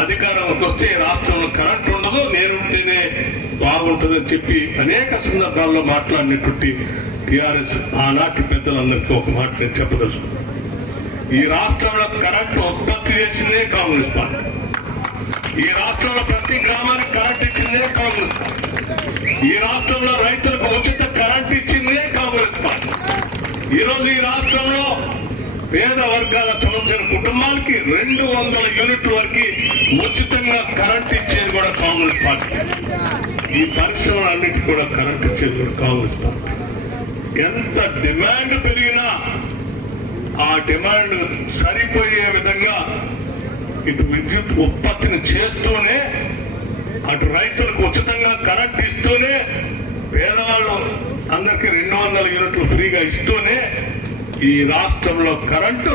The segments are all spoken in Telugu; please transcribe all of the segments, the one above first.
అధికారంలోకి వస్తే రాష్ట్రంలో కరెంట్ ఉండదు, నేనుంటేనే బాగుంటుందని చెప్పి అనేక సందర్భాల్లో మాట్లాడినటువంటి టీఆర్ఎస్ ఆనాటి పెద్దలందరికీ ఒక మాట నేను చెప్పదలుచుకున్నాను. ఈ రాష్ట్రంలో కరెంట్ ఉత్పత్తి చేసిందే కాంగ్రెస్ పార్టీ. ఈ రాష్ట్రంలో ప్రతి గ్రామానికి కరెంట్ ఇచ్చిందే కాంగ్రెస్ పార్టీ. ఈ రాష్ట్రంలో రైతులకు ఉచిత కరెంట్ ఇచ్చిందే కాంగ్రెస్ పార్టీ. ఈరోజు ఈ రాష్ట్రంలో పేద వర్గాల సంబంధించిన కుటుంబాలకి 200 యూనిట్ల వరకు ఉచితంగా కరెంట్ ఇచ్చేది కూడా కాంగ్రెస్ పార్టీ. ఈ పరిశ్రమలన్నింటి కూడా కరెంట్ ఇచ్చేది కూడా కాంగ్రెస్ పార్టీ. ఎంత డిమాండ్ పెరిగినా ఆ డిమాండ్ సరిపోయే విధంగా ఇటు విద్యుత్ ఉత్పత్తిని చేస్తూనే, అటు రైతులకు ఉచితంగా కరెంట్ ఇస్తూనే, పేదవాళ్ళు అందరికీ 200 యూనిట్లు ఫ్రీగా ఇస్తూనే ఈ రాష్ట్రంలో కరెంటు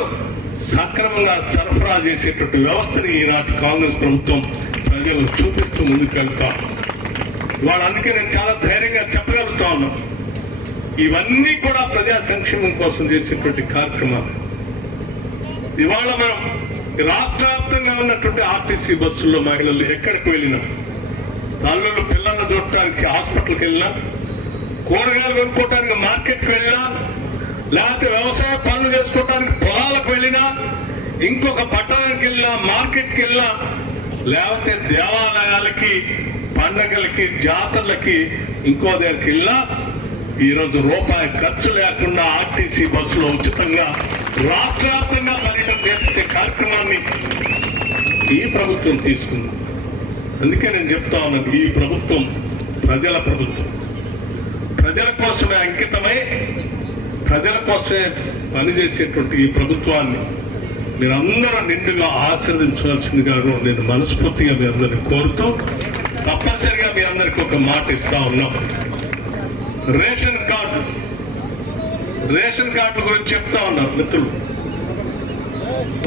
సక్రమంగా సరఫరా చేసేటువంటి వ్యవస్థని ఈనాటి కాంగ్రెస్ ప్రభుత్వం ప్రజలు చూపిస్తూ ముందుకెళ్తాం. ఇవాళ అందుకే నేను చాలా ధైర్యంగా చెప్పగలుగుతా ఉన్నాను, ఇవన్నీ కూడా ప్రజా సంక్షేమం కోసం చేసేటువంటి కార్యక్రమాలు. ఇవాళ మనం రాష్ట్ర వ్యాప్తంగా ఉన్నటువంటి ఆర్టీసీ బస్సుల్లో మహిళలు ఎక్కడికి వెళ్ళినా, తల్లులు పిల్లలను చూడటానికి హాస్పిటల్కి వెళ్ళినా, కూరగాయలు కొనుక్కోవటానికి మార్కెట్కి వెళ్ళినా, లేకపోతే వ్యవసాయ పనులు చేసుకోవటానికి పొలాలకు వెళ్ళినా, ఇంకొక పట్టణానికి వెళ్ళినా, మార్కెట్కి వెళ్ళినా, లేకపోతే దేవాలయాలకి, పండగలకి, జాతరలకి, ఇంకో దగ్గరికి వెళ్ళినా ఈరోజు రూపాయి ఖర్చు లేకుండా ఆర్టీసీ బస్సులో ఉచితంగా రాష్ట్ర వ్యాప్తంగా పర్యటన చేసే కార్యక్రమాన్ని ఈ ప్రభుత్వం తీసుకుంది. అందుకే నేను చెప్తా ఉన్నాను, ఈ ప్రభుత్వం ప్రజల ప్రభుత్వం, ప్రజల కోసమే అంకితమై ప్రజల కోసమే పనిచేసేటువంటి ఈ ప్రభుత్వాన్ని మీరందరూ నిండుగా ఆశీర్వదించవలసిందిగా నేను మనస్ఫూర్తిగా మీ అందరినీ కోరుతూ, తప్పనిసరిగా మీ అందరికీ ఒక మాట ఇస్తా ఉన్నాం. రేషన్ కార్డు గురించి చెప్తా ఉన్నారు మిత్రులు.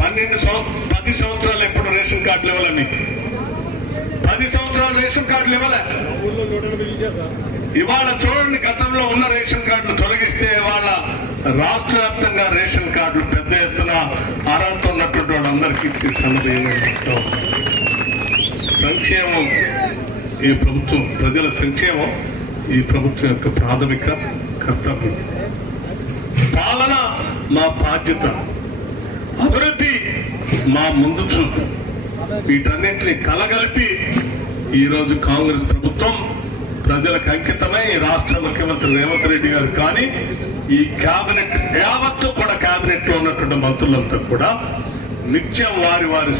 10 సంవత్సరాలు ఎప్పుడు రేషన్ కార్డులు ఇవ్వాలని, 10 సంవత్సరాలు రేషన్ కార్డులు ఇవ్వలే. ఇవాళ చూడండి, గతంలో ఉన్న రేషన్ కార్డులు తొలగిస్తే ఇవాళ రాష్ట్ర వ్యాప్తంగా రేషన్ కార్డులు పెద్ద ఎత్తున అర్హత ఉన్నటువంటి వాళ్ళందరికీ ఇచ్చి సన్నద్ధం. సంక్షేమం ఈ ప్రభుత్వం, ప్రజల సంక్షేమం ఈ ప్రభుత్వం యొక్క ప్రాథమిక కర్తవ్యం. పాలన మా బాధ్యత, అభివృద్ధి మా ముందు చూపు. వీటన్నింటినీ కలగలిపి ఈరోజు కాంగ్రెస్ ప్రభుత్వం ప్రజలకు అంకితమై రాష్ట్ర ముఖ్యమంత్రి రేవంత్ రెడ్డి గారు కానీ ఈ కేబినెట్ యావత్తు కూడా, కేబినెట్ లో ఉన్నటువంటి మంత్రులంతా కూడా నిత్యం వారి